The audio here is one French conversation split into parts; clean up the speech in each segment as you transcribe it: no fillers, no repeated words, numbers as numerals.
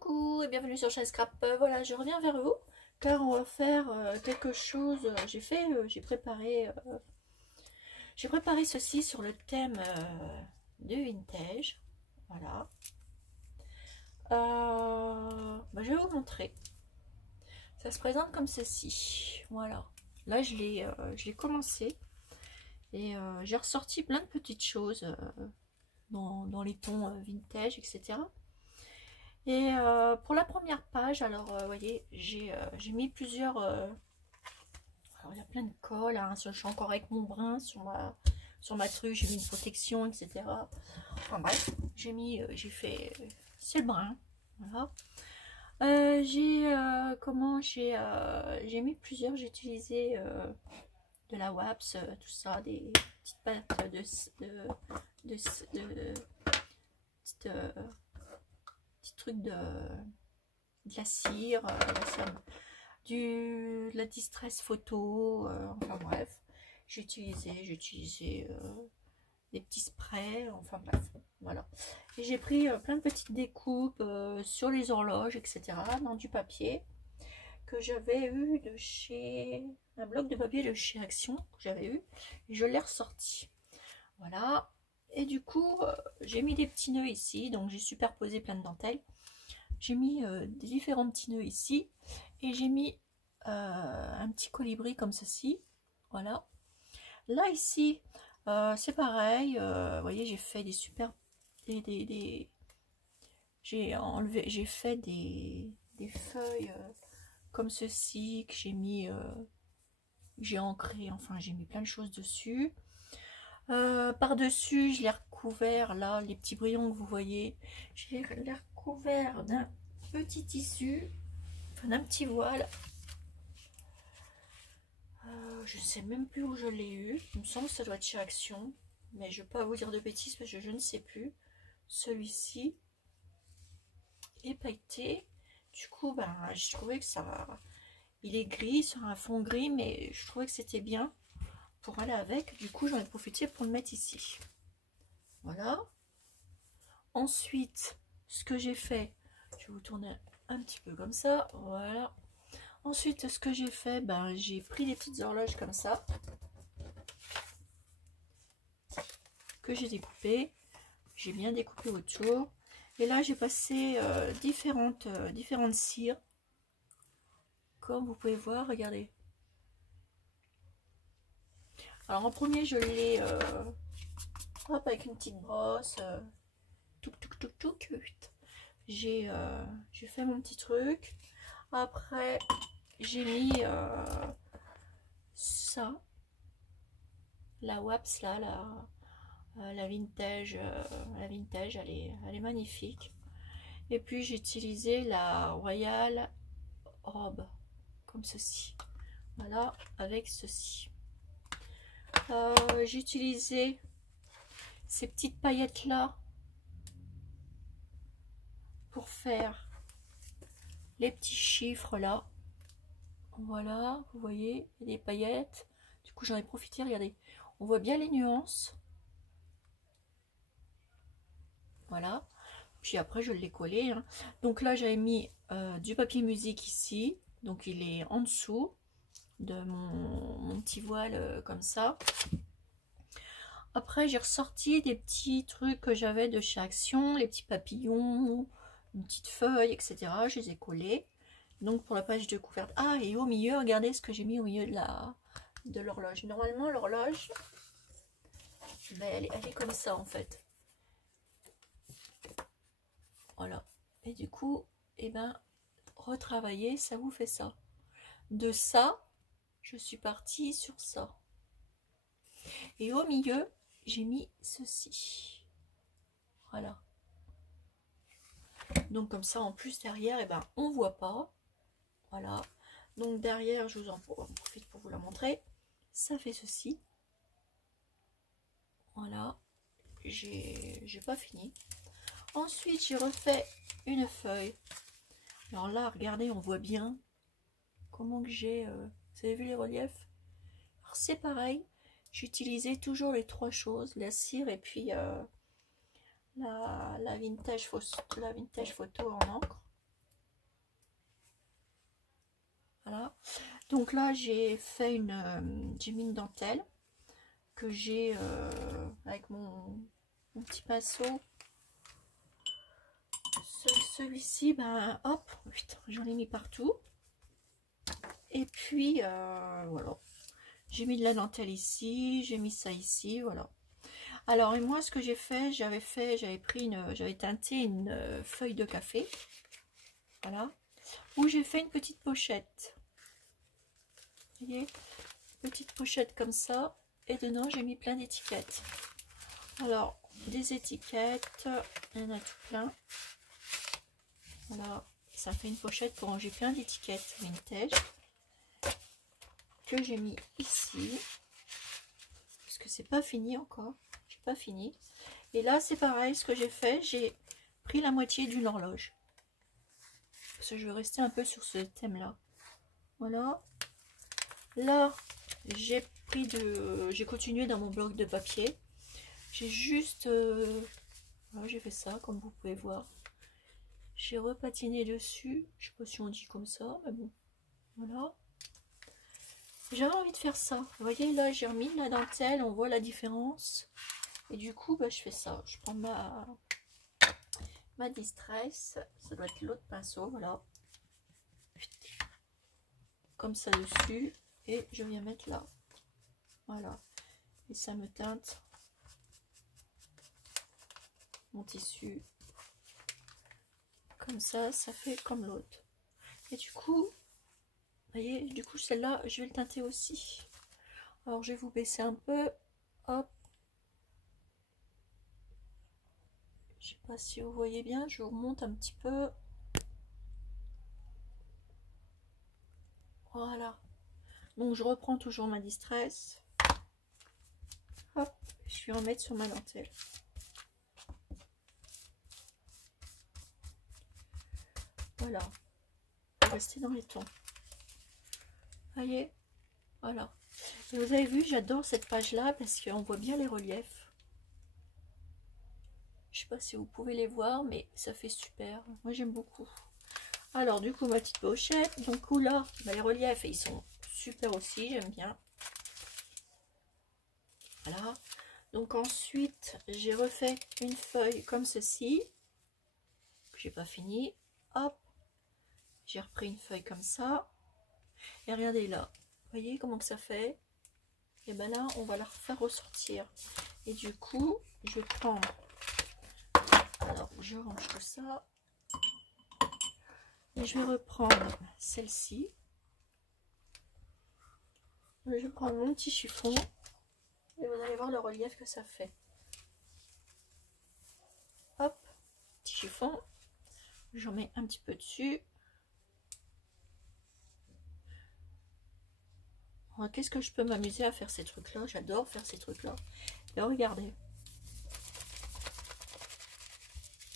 Coucou et bienvenue sur chaîne Scrap. Voilà, je reviens vers vous car on va faire quelque chose. J'ai préparé ceci sur le thème du vintage. Voilà. Je vais vous montrer. Ça se présente comme ceci. Voilà. Là, je l'ai commencé et j'ai ressorti plein de petites choses dans les tons vintage, etc. Et pour la première page, alors vous voyez, j'ai mis plusieurs. Alors il y a plein de colle, hein, je suis encore avec mon brin sur ma truc, j'ai mis une protection, etc. Enfin bref, j'ai fait. C'est le brin. Voilà. J'ai mis plusieurs, j'ai utilisé de la wax, tout ça, des petites pattes de petits trucs de la cire, de la distress photo, enfin bref, j'ai utilisé des petits sprays, enfin bref, voilà. Et j'ai pris plein de petites découpes sur les horloges, etc. dans du papier que j'avais eu de chez un bloc de papier de chez Action que j'avais eu et je l'ai ressorti. Voilà. Et du coup, j'ai mis des petits nœuds ici, donc j'ai superposé plein de dentelles. J'ai mis des différents petits nœuds ici et j'ai mis un petit colibri comme ceci. Voilà. Là ici, c'est pareil. Vous voyez, j'ai fait des super, j'ai fait des feuilles comme ceci que j'ai mis, j'ai ancré. Enfin, j'ai mis plein de choses dessus. Par-dessus, je l'ai recouvert, là, les petits brillants que vous voyez, je l'ai recouvert d'un petit tissu, enfin, d'un petit voile. Je ne sais même plus où je l'ai eu. Il me semble que ça doit être chez Action, mais je ne vais pas vous dire de bêtises parce que je ne sais plus. Celui-ci est pailleté. Du coup, je trouvais que ça... Il est gris sur un fond gris, mais je trouvais que c'était bien pour aller avec. Du coup, j'en ai profité pour le mettre ici. Voilà. Ensuite, ce que j'ai fait, je vais vous tourner un petit peu comme ça. Voilà. Ensuite, ce que j'ai fait, j'ai pris des petites horloges comme ça que j'ai découpées. J'ai bien découpé autour. Et là, j'ai passé différentes cires. Comme vous pouvez voir, regardez. Alors en premier, je l'ai avec une petite brosse. J'ai fait mon petit truc. Après, j'ai mis ça, la wax là, la vintage, elle est magnifique. Et puis j'ai utilisé la Royal robe comme ceci. Voilà, avec ceci. J'ai utilisé ces petites paillettes là pour faire les petits chiffres là. Voilà, vous voyez, il y a des paillettes. Du coup, j'en ai profité, regardez. On voit bien les nuances. Voilà. Puis après, je l'ai collé. Hein. Donc là, j'avais mis du papier musique ici. Donc, il est en dessous de mon petit voile comme ça. Après, j'ai ressorti des petits trucs que j'avais de chez Action. Les petits papillons, une petite feuille, etc. Je les ai collés. Donc pour la page de couverture. Ah, et au milieu, regardez ce que j'ai mis au milieu de l'horloge. Normalement, l'horloge, elle est comme ça en fait. Voilà. Et du coup, retravailler, ça vous fait ça. De ça, je suis partie sur ça. Et au milieu, j'ai mis ceci. Voilà. Donc comme ça, en plus derrière, on voit pas. Voilà, donc derrière, je vous en profite pour vous la montrer. Ça fait ceci. Voilà, j'ai pas fini. Ensuite, j'ai refait une feuille. Alors là, regardez, on voit bien comment que j'ai... vous avez vu les reliefs? Alors c'est pareil, j'ai utilisé toujours les trois choses, la cire et puis la vintage photo en encre. Voilà. Donc là, j'ai fait j'ai mis une dentelle que j'ai avec mon petit pinceau. Celui-ci, ben hop, putain, j'en ai mis partout. Et puis voilà, j'ai mis de la dentelle ici, j'ai mis ça ici, voilà. Alors et moi, ce que j'ai fait, j'avais teinté une feuille de café, voilà, où j'ai fait une petite pochette. Vous voyez, petite pochette comme ça, et dedans j'ai mis plein d'étiquettes. Alors des étiquettes, il y en a tout plein. Voilà, ça fait une pochette pour ranger plein d'étiquettes vintage que j'ai mis ici parce que c'est pas fini encore, j'ai pas fini. Et là c'est pareil, ce que j'ai fait, j'ai pris la moitié d'une horloge parce que je vais rester un peu sur ce thème là. Voilà, là j'ai continué dans mon bloc de papier, j'ai juste voilà, j'ai fait ça comme vous pouvez voir, j'ai repatiné dessus, je sais pas si on dit comme ça, mais bon, voilà. J'avais envie de faire ça. Vous voyez, là, j'ai remis de la dentelle, on voit la différence. Et du coup, bah, je fais ça. Je prends ma distress. Ça doit être l'autre pinceau, voilà. Comme ça dessus. Et je viens mettre là. Voilà. Et ça me teinte mon tissu. Comme ça fait comme l'autre. Et du coup, vous voyez, du coup, celle-là, je vais le teinter aussi. Alors, je vais vous baisser un peu. Hop. Je sais pas si vous voyez bien, je vous remonte un petit peu. Voilà. Donc, je reprends toujours ma distress. Hop, je vais en mettre sur ma dentelle. Voilà. Pour rester dans les tons. Voyez, voilà. Et vous avez vu, j'adore cette page-là parce qu'on voit bien les reliefs. Je sais pas si vous pouvez les voir, mais ça fait super. Moi, j'aime beaucoup. Alors, du coup, ma petite pochette. Donc, là, bah, les reliefs, ils sont super aussi. J'aime bien. Voilà. Donc, ensuite, j'ai refait une feuille comme ceci. J'ai pas fini. Hop. J'ai repris une feuille comme ça. Et regardez là. Vous voyez comment que ça fait? Et ben là, on va la refaire ressortir. Et du coup, je vais prendre... Alors, je range tout ça. Et je vais reprendre celle-ci. Je vais prendre mon petit chiffon. Et vous allez voir le relief que ça fait. Hop, petit chiffon. J'en mets un petit peu dessus. Qu'est-ce que je peux m'amuser à faire ces trucs-là? J'adore faire ces trucs-là. Et regardez.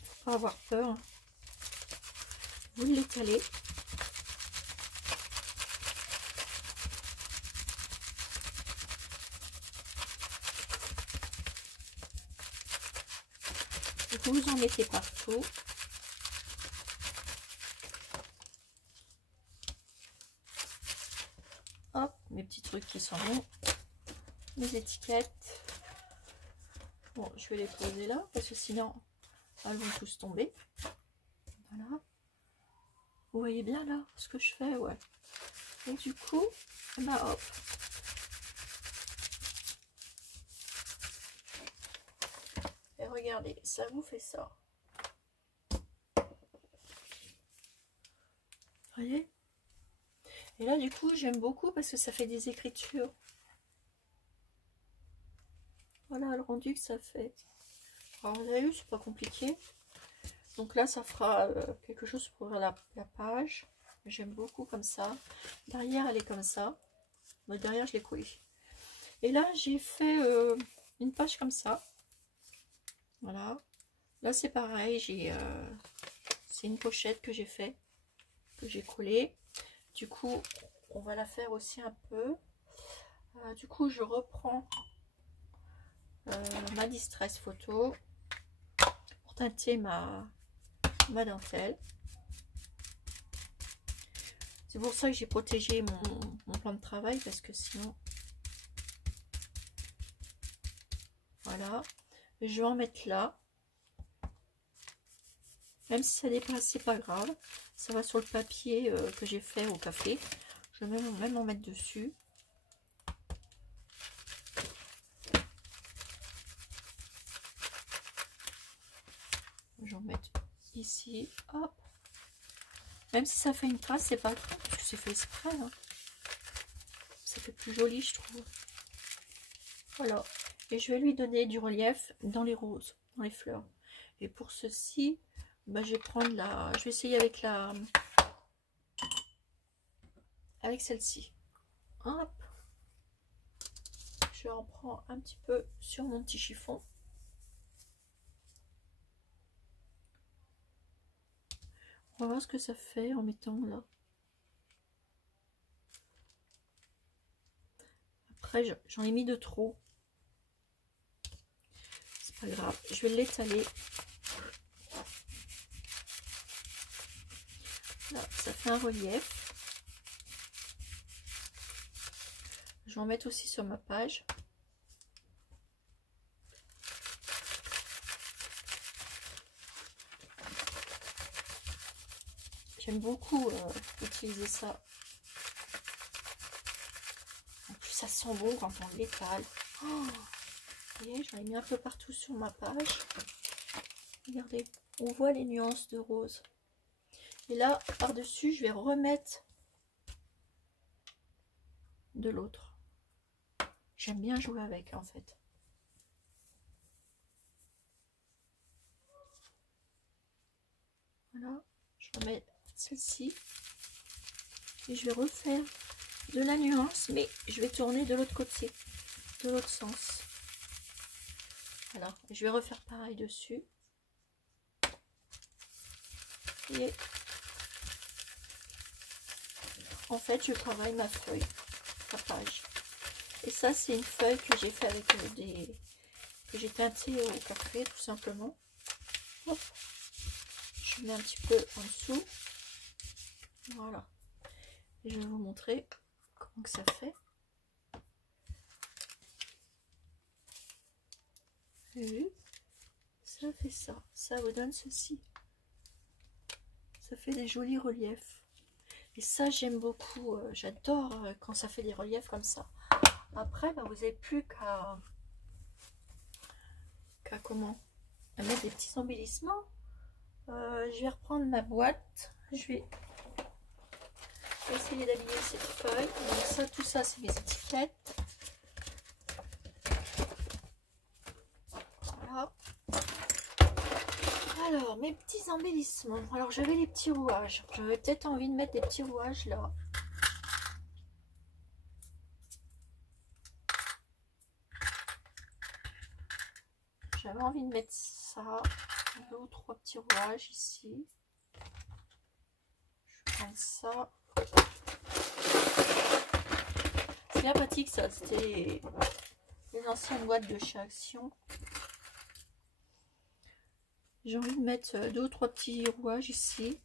Faut pas avoir peur. Vous l'étalez. Vous en mettez partout. Hop, mes petits trucs qui sont bons. Mes étiquettes. Bon, je vais les poser là parce que sinon elles vont tous tomber. Voilà. Vous voyez bien là ce que je fais, ouais. Et du coup, bah hop. Et regardez, ça vous fait ça. Vous voyez? Et là, du coup, j'aime beaucoup parce que ça fait des écritures. Voilà le rendu que ça fait. Alors, vous avez vu, c'est pas compliqué. Donc là, ça fera quelque chose pour la page. J'aime beaucoup comme ça. Derrière, elle est comme ça. Mais derrière, je l'ai collée. Et là, j'ai fait une page comme ça. Voilà. Là, c'est pareil. C'est une pochette que j'ai fait, que j'ai collée. Du coup, on va la faire aussi un peu. Du coup, je reprends ma distress photo pour teinter ma dentelle. C'est pour ça que j'ai protégé mon plan de travail, parce que sinon... Voilà. Je vais en mettre là. Même si ça dépasse, c'est pas grave. Ça va sur le papier que j'ai fait au café. Je vais même en mettre dessus. Je vais en mettre ici. Hop. Même si ça fait une trace, c'est pas grave, parce que c'est fait exprès. Hein. Ça fait plus joli, je trouve. Voilà. Et je vais lui donner du relief dans les roses, dans les fleurs. Et pour ceci, bah, je vais prendre la... Je vais essayer avec la... Avec celle-ci. Hop. Je en prends un petit peu sur mon petit chiffon. On va voir ce que ça fait en mettant là. Après, j'en ai mis de trop. C'est pas grave. Je vais l'étaler. Là, ça fait un relief. Je vais en mettre aussi sur ma page. J'aime beaucoup utiliser ça. En plus, ça sent bon quand on l'étale. Oh, vous voyez, j'en ai mis un peu partout sur ma page. Regardez, on voit les nuances de rose. Et là, par-dessus, je vais remettre de l'autre. J'aime bien jouer avec, en fait. Voilà, je remets celle-ci. Et je vais refaire de la nuance, mais je vais tourner de l'autre côté, de l'autre sens. Voilà, je vais refaire pareil dessus. Et en fait, je travaille ma feuille, ma page. Et ça, c'est une feuille que j'ai fait avec que j'ai teintée au café, tout simplement. Hop. Je mets un petit peu en dessous. Voilà. Et je vais vous montrer comment que ça fait. Vous avez vu? Ça fait ça. Ça vous donne ceci. Ça fait des jolis reliefs. Et ça, j'aime beaucoup. J'adore quand ça fait des reliefs comme ça. Après, bah, vous n'avez plus qu'à comment mettre des petits embellissements. Je vais reprendre ma boîte. Je vais essayer d'habiller cette feuille. Donc ça, tout ça, c'est mes étiquettes. Voilà. Alors, mes petits embellissements. Alors, j'avais les petits rouages. J'avais peut-être envie de mettre des petits rouages là. J'avais envie de mettre ça. 2 ou 3 petits rouages ici. Je vais prendre ça. C'est bien pratique ça. C'était les anciennes boîtes de chez Action. J'ai envie de mettre 2 ou 3 petits rouages ici.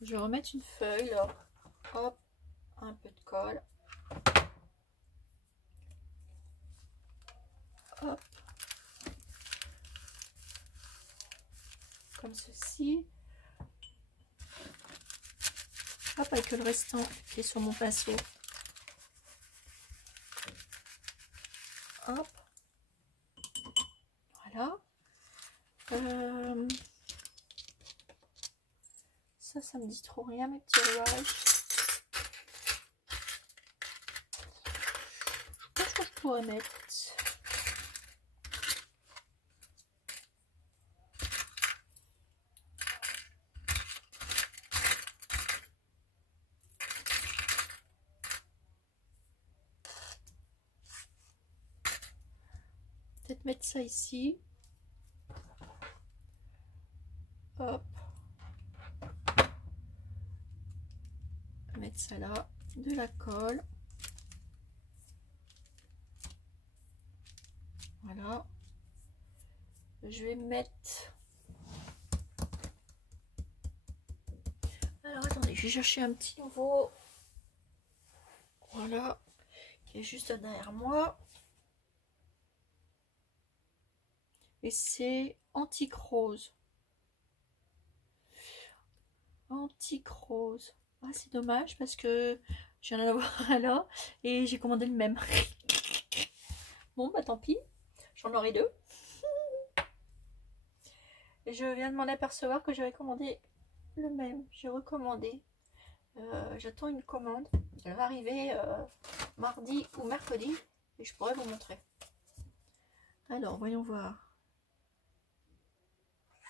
Je vais remettre une feuille là. Hop, un peu de colle. Hop. Comme ceci. Hop, avec le restant qui est sur mon pinceau. Hop. Voilà. Ça me dit trop rien, mes petits rouages. Je pense que je pourrais mettre. Peut-être mettre ça ici. Hop. Mettre ça là. De la colle. Voilà. Je vais mettre... Alors attendez, je vais chercher un petit nouveau. Voilà. Qui est juste derrière moi. Et c'est Antique Rose. Antique Rose. Ah, c'est dommage parce que je viens d'en avoir un là et j'ai commandé le même. Bon, bah tant pis. J'en aurai deux. Et je viens de m'en apercevoir que j'avais commandé le même. J'ai recommandé. J'attends une commande. Elle va arriver mardi ou mercredi et je pourrais vous montrer. Alors, voyons voir.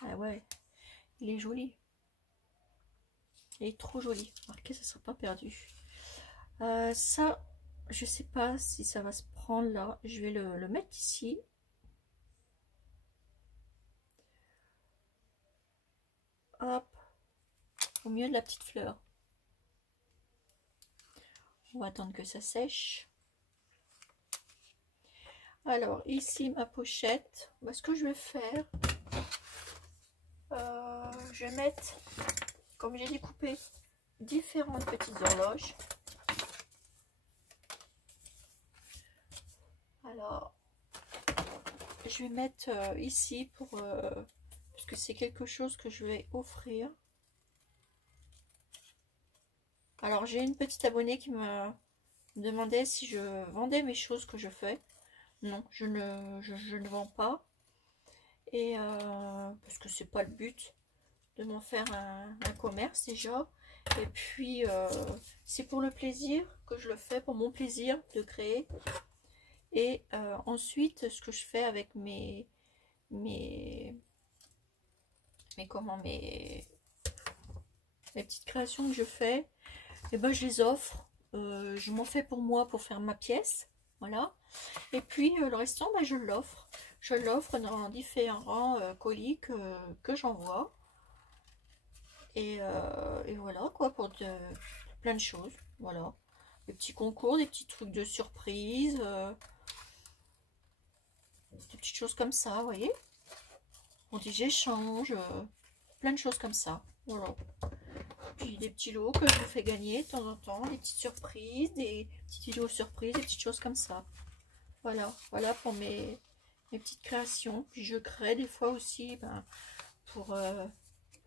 Ah ouais, il est joli. Il est trop joli. Remarquez, ça ne sera pas perdu. Ça, je sais pas si ça va se prendre là. Je vais le mettre ici. Hop. Au milieu de la petite fleur. On va attendre que ça sèche. Alors, ici, ma pochette. Bah, ce que je vais faire, je vais mettre, comme j'ai découpé, différentes petites horloges. Alors, je vais mettre ici pour parce que c'est quelque chose que je vais offrir. Alors, j'ai une petite abonnée qui me demandait si je vendais mes choses que je fais. Non, je ne vends pas. Et parce que c'est pas le but de m'en faire un commerce déjà. Et puis, c'est pour le plaisir que je le fais, pour mon plaisir de créer. Et ensuite, ce que je fais avec mes petites créations que je fais, et ben je les offre. Je m'en fais pour moi pour faire ma pièce, voilà. Et puis le restant, ben, je l'offre dans différents colis que j'envoie. Et voilà quoi, pour plein de choses, voilà. Des petits concours, des petits trucs de surprise, des petites choses comme ça, vous voyez. On dit j'échange, plein de choses comme ça, voilà. Puis des petits lots que je vous fais gagner de temps en temps, des petites surprises, des petits vidéos surprises, des petites choses comme ça. Voilà, voilà pour mes petites créations. Puis je crée des fois aussi ben, pour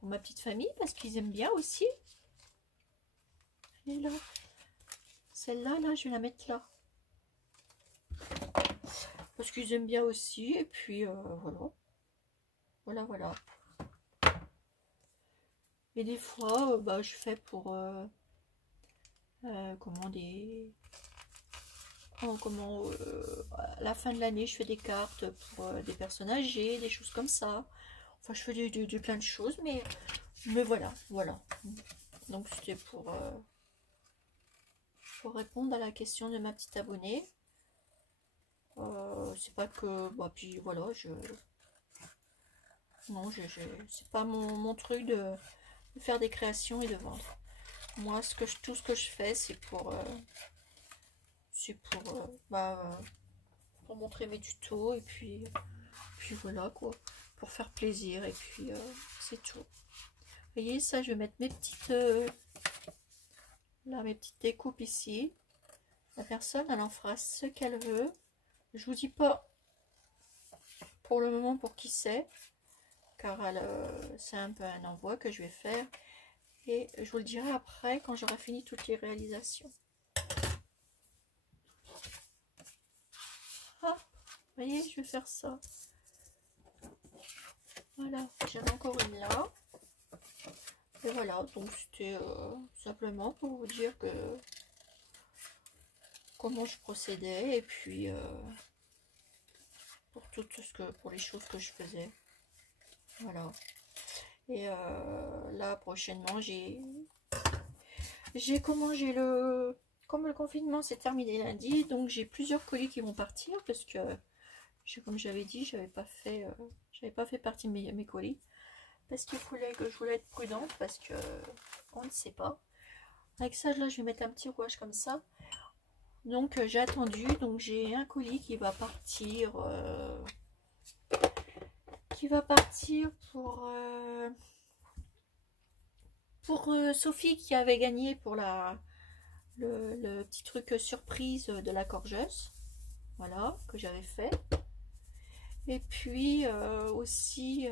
ma petite famille parce qu'ils aiment bien aussi. Elle est là. Celle-là, là, je vais la mettre là. Parce qu'ils aiment bien aussi. Et puis voilà. Voilà, voilà. Et des fois, bah, je fais pour comment à la fin de l'année, je fais des cartes pour des personnes âgées, des choses comme ça. Enfin, je fais du plein de choses, mais voilà, voilà. Donc c'était pour répondre à la question de ma petite abonnée. C'est pas que, bah, puis voilà, non, c'est pas mon truc de faire des créations et de vendre. Moi, tout ce que je fais, c'est pour pour montrer mes tutos et puis voilà quoi, pour faire plaisir et puis c'est tout. Vous voyez, ça, je vais mettre mes petites là, mes petites découpes ici. La personne, elle en fera ce qu'elle veut. Je vous dis pas pour le moment pour qui c'est, car c'est un peu un envoi que je vais faire et je vous le dirai après quand j'aurai fini toutes les réalisations. Ah, vous voyez, je vais faire ça. Voilà, j'en ai encore une là. Et voilà, donc c'était simplement pour vous dire que comment je procédais et puis pour les choses que je faisais. Voilà. Et là prochainement comme le confinement s'est terminé lundi, donc j'ai plusieurs colis qui vont partir parce que comme j'avais dit, j'avais pas fait partie de mes colis parce qu'il fallait que je voulais être prudente parce que on ne sait pas. Avec ça, là, je vais mettre un petit rouage comme ça. Donc j'ai attendu, donc j'ai un colis qui va partir pour Sophie qui avait gagné pour le petit truc surprise de la Corgeuse, voilà, que j'avais fait. Et puis aussi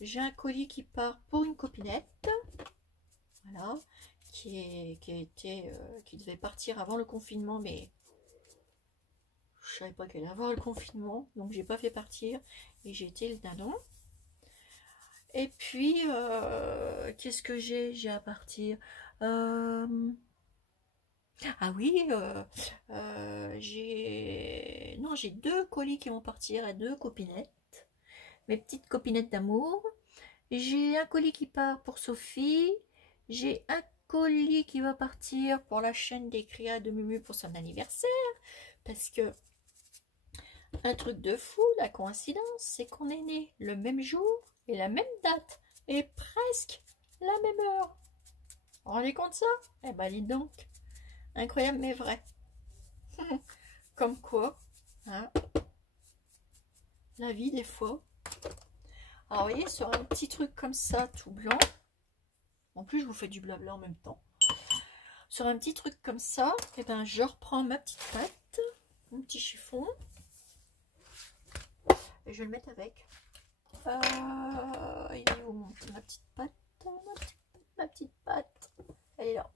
j'ai un colis qui part pour une copinette, voilà, qui devait partir avant le confinement, mais je savais pas qu'elle allait avoir le confinement, donc j'ai pas fait partir et j'ai été le dindon. Et puis qu'est-ce que j'ai à partir, ah oui, j'ai deux colis qui vont partir à deux copinettes, mes petites copinettes d'amour. J'ai un colis qui part pour Sophie, j'ai un colis qui va partir pour la chaîne des créas de Mumu pour son anniversaire, parce que un truc de fou, la coïncidence, c'est qu'on est né le même jour et la même date, et presque la même heure. Vous vous rendez compte ça? Eh ben dis donc, incroyable mais vrai. Comme quoi, hein, la vie des fois. Alors vous voyez, sur un petit truc comme ça, tout blanc, en plus je vous fais du blabla en même temps. Sur un petit truc comme ça, et ben je reprends ma petite pâte, mon petit chiffon, et je vais le mettre avec. Il est où ma petite pâte, ma petite pâte, elle est là.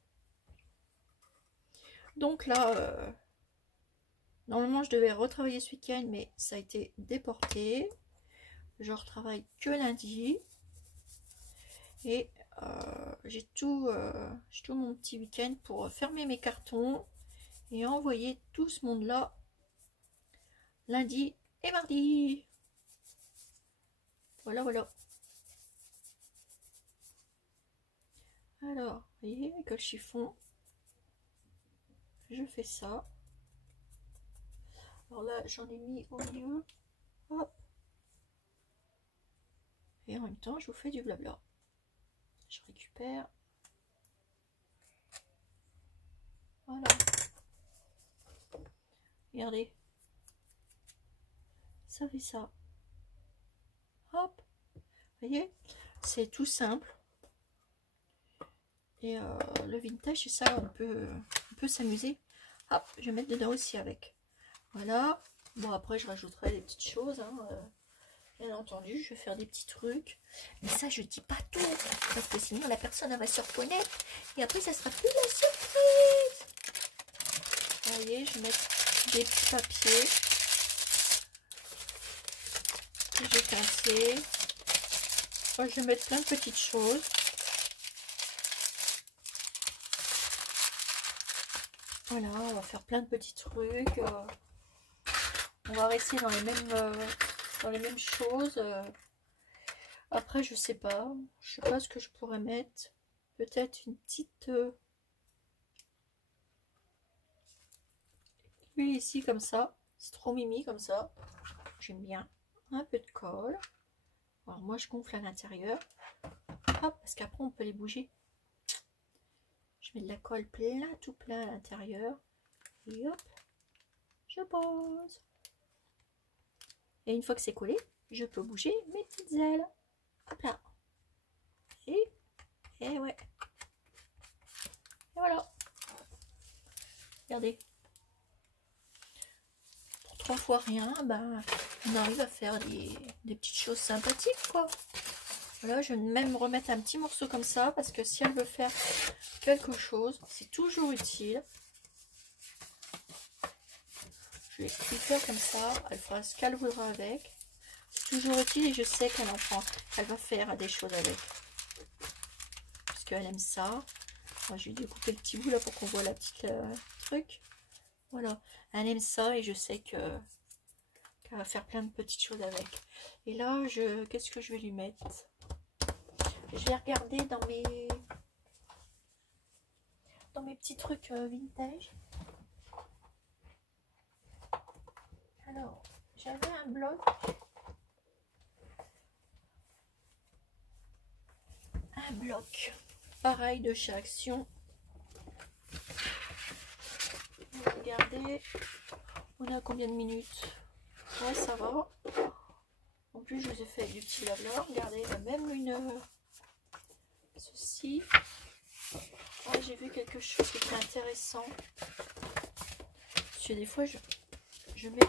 Donc là, normalement je devais retravailler ce week-end, mais ça a été déporté. Je retravaille que lundi. Et j'ai tout mon petit week-end pour fermer mes cartons et envoyer tout ce monde-là lundi et mardi. Voilà, voilà. Alors, vous voyez, avec le chiffon, je fais ça. Alors là, j'en ai mis au milieu. Hop. Et en même temps, je vous fais du blabla. Je récupère. Voilà. Regardez. Ça fait ça. Hop. Vous voyez, c'est tout simple. Et le vintage, c'est ça, on peut s'amuser. Hop, je vais mettre dedans aussi avec. Voilà. Bon, après, je rajouterai des petites choses, hein, bien entendu, je vais faire des petits trucs. Mais ça, je dis pas tout, parce que sinon, la personne, elle va se reconnaître. Et après, ça sera plus la surprise. Vous voyez, je vais mettre des petits papiers. Que je vais casser. Moi, je vais mettre plein de petites choses. Voilà, on va faire plein de petits trucs. On va rester dans les mêmes choses. Après, je sais pas ce que je pourrais mettre. Peut-être une petite huile ici comme ça. C'est trop mimi comme ça. J'aime bien. Un peu de colle. Alors moi, je gonfle à l'intérieur. Hop, parce qu'après, on peut les bouger. Je mets de la colle tout plein à l'intérieur. Et hop, je pose. Et une fois que c'est collé, je peux bouger mes petites ailes. Hop là. Et ouais. Et voilà. Regardez. Pour 3 fois rien, ben, on arrive à faire des petites choses sympathiques, quoi. Voilà, je vais même remettre un petit morceau comme ça, parce que si elle veut faire quelque chose, c'est toujours utile. Je vais lui faire comme ça, elle fera ce qu'elle voudra avec. C'est toujours utile et je sais qu'elle en prend, elle va faire des choses avec. Parce qu'elle aime ça. Moi, je vais découper le petit bout là pour qu'on voit la petite truc. Voilà, elle aime ça et je sais qu'elle va faire plein de petites choses avec. Et là, qu'est-ce que je vais lui mettre? Je vais regarder dans mes petits trucs vintage. Alors, j'avais un bloc. Pareil de chez Action. regarder. On est à combien de minutes? Ouais, ça va. En plus, je vous ai fait du petit blabla. Regardez, il y a même une... ceci. Ah, j'ai vu quelque chose qui était intéressant. Parce que des fois, je mets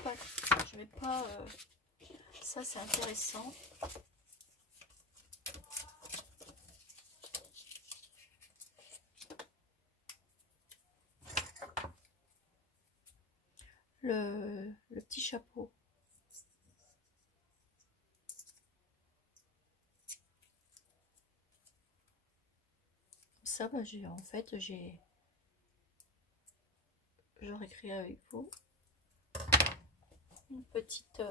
pas... ça, c'est intéressant. Le petit chapeau. Ça, bah, en fait, j'aurais créé avec vous une petite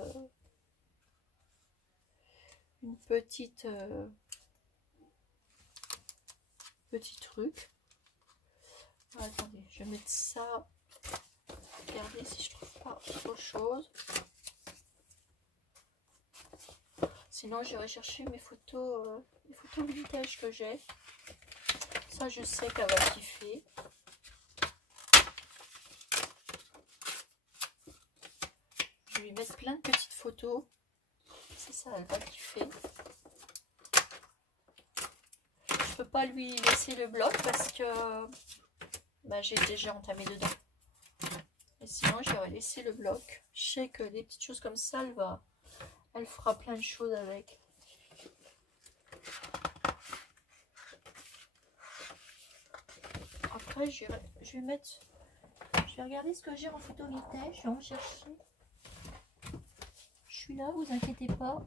petit truc. Ah, attendez, je vais mettre ça. Regardez si je trouve pas autre chose. Sinon, j'irai chercher mes photos vintage que j'ai. Ça, je sais qu'elle va kiffer. Je vais lui mettre plein de petites photos. C'est ça, elle va kiffer. Je peux pas lui laisser le bloc parce que bah, j'ai déjà entamé dedans. Et sinon, j'aurais laissé le bloc. Je sais que des petites choses comme ça, elle fera plein de choses avec. Après, je vais regarder ce que j'ai en photo vintage. Je vais en chercher. Je suis là, vous inquiétez pas.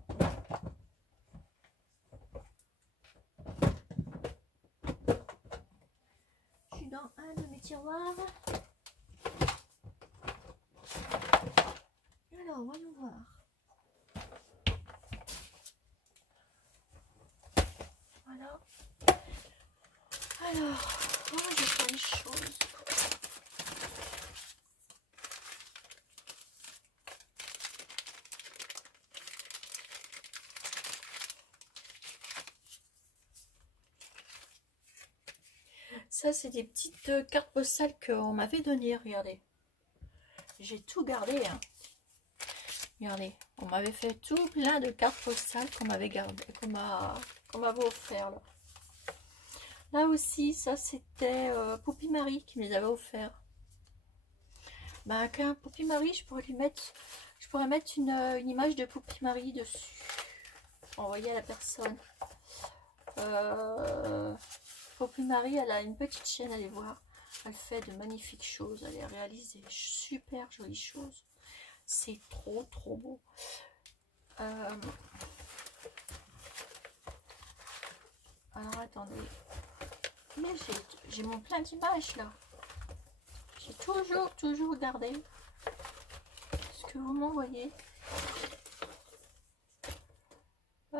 Je suis dans un de mes tiroirs. Alors, voyons voir. Voilà. Alors, oh, j'ai plein de choses. Ça, c'est des petites cartes postales qu'on m'avait données, regardez. J'ai tout gardé, hein. Regardez, on m'avait fait tout plein de cartes postales qu'on m'avait gardé, qu'on m'avait offert là. Là aussi, ça c'était Poupie Marie qui me les avait offert. Bah, qu'un Poupie Marie, je pourrais mettre une image de Poupie Marie dessus. Envoyer à la personne. Poupie Marie, elle a une petite chaîne, allez voir. Elle fait de magnifiques choses, elle réalise des super jolies choses. C'est trop beau. Alors attendez. Mais j'ai mon plein d'images là. J'ai toujours gardé ce que vous m'envoyez. Je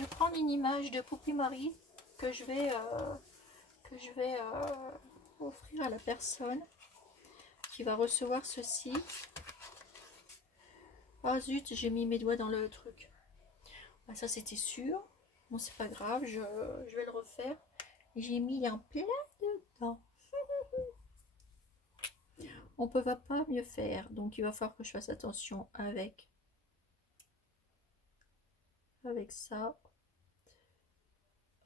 vais prendre une image de Poupie Marie que je vais offrir à la personne qui va recevoir ceci. Ah zut, j'ai mis mes doigts dans le truc. Ah, ça c'était sûr. Bon, c'est pas grave, je vais le refaire. J'ai mis un plein dedans. On peut pas mieux faire, donc il va falloir que je fasse attention avec ça.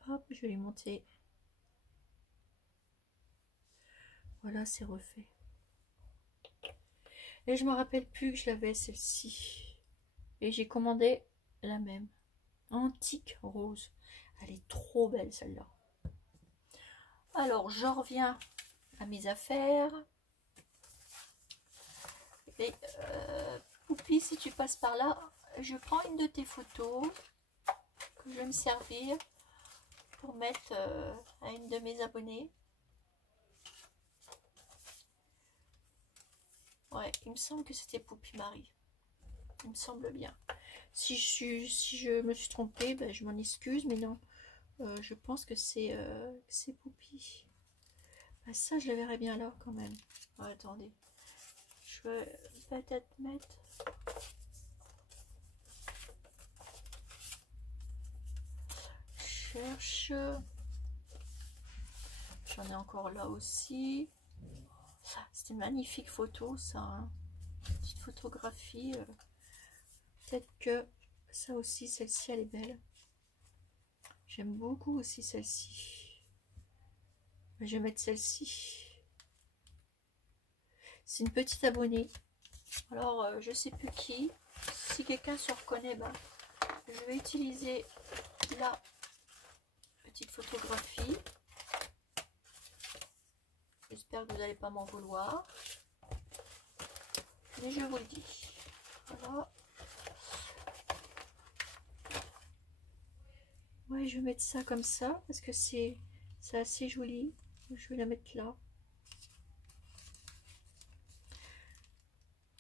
Hop, je vais lui monter. Voilà, c'est refait. Et je me rappelle plus que je l'avais celle-ci. Et j'ai commandé la même. Antique rose. Elle est trop belle celle-là. Alors, j'en reviens à mes affaires. Et Poupie, si tu passes par là, je prends une de tes photos que je vais me servir pour mettre à une de mes abonnées. Ouais, il me semble que c'était Poupie Marie. Il me semble bien. Si je me suis trompée, ben, je m'en excuse, mais non. Je pense que c'est Poupie. Ben, ça, je la verrai bien là quand même. Oh, attendez. Je vais peut-être mettre... Cherche. J'en ai encore là aussi. C'était une magnifique photo, ça. Hein. Petite photographie. Peut-être que ça aussi, celle-ci, elle est belle. J'aime beaucoup aussi celle-ci. Je vais mettre celle-ci. C'est une petite abonnée. Alors, je sais plus qui. Si quelqu'un se reconnaît, ben, je vais utiliser la petite photographie. J'espère que vous n'allez pas m'en vouloir. Mais je vous le dis. Voilà. Ouais, je vais mettre ça comme ça parce que c'est assez joli. Je vais la mettre là.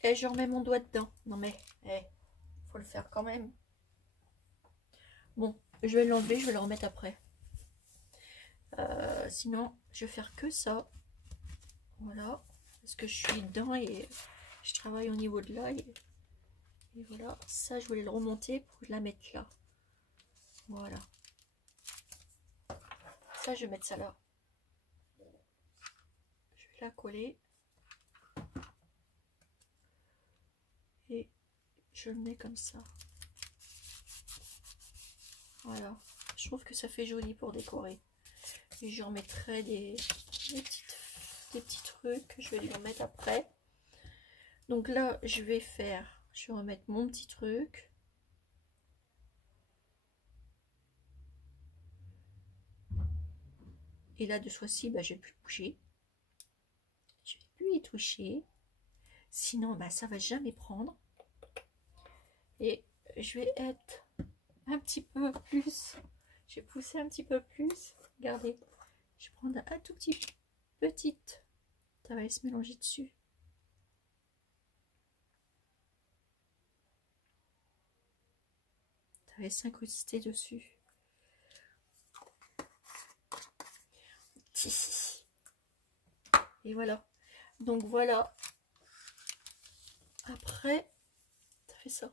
Et je remets mon doigt dedans. Non mais, faut le faire quand même. Bon, je vais l'enlever, je vais le remettre après. Sinon, je vais faire que ça. Voilà. Parce que je suis dedans et je travaille au niveau de là. Et voilà. Ça, je voulais le remonter pour la mettre là. Voilà. Ça, je vais mettre ça là. Je vais la coller. Et je le mets comme ça. Voilà. Je trouve que ça fait joli pour décorer. Et je remettrai des petits trucs que je vais lui remettre après. Donc là, je vais remettre mon petit truc. Et là, de ce fois-ci, bah, je vais plus bouger. Je vais plus y toucher. Sinon, bah, ça va jamais prendre. Et je vais être un petit peu plus. Je vais pousser un petit peu plus. Regardez. Je vais prendre un tout petite. Ça va aller se mélanger dessus. Ça va aller s'incruster dessus. Et voilà. Donc voilà. Après, ça fait ça.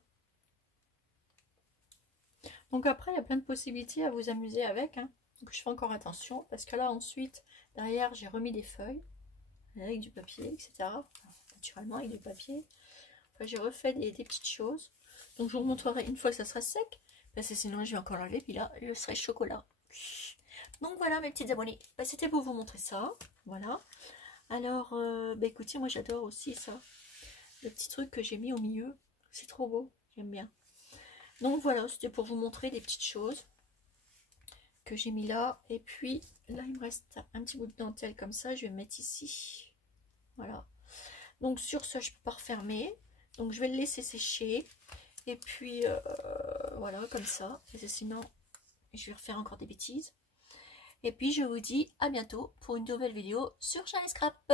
Donc après, il y a plein de possibilités à vous amuser avec. Hein. Donc je fais encore attention parce que là ensuite, derrière, j'ai remis des feuilles avec du papier, etc. Naturellement, avec du papier. Enfin, j'ai refait des petites choses. Donc je vous montrerai une fois que ça sera sec. Parce que sinon, je vais encore l'enlever. Puis là, je serai chocolat. Donc voilà mes petites abonnées. Bah, c'était pour vous montrer ça. Voilà. Alors, bah, écoutez, moi j'adore aussi ça. Le petit truc que j'ai mis au milieu. C'est trop beau. J'aime bien. Donc voilà, c'était pour vous montrer des petites choses que j'ai mis là. Et puis là, il me reste un petit bout de dentelle comme ça. Je vais me mettre ici. Voilà. Donc sur ce, je peux pas refermer. Donc je vais le laisser sécher. Et puis voilà, comme ça. Parce que sinon, je vais refaire encore des bêtises. Et puis je vous dis à bientôt pour une nouvelle vidéo sur Shiny Scrap.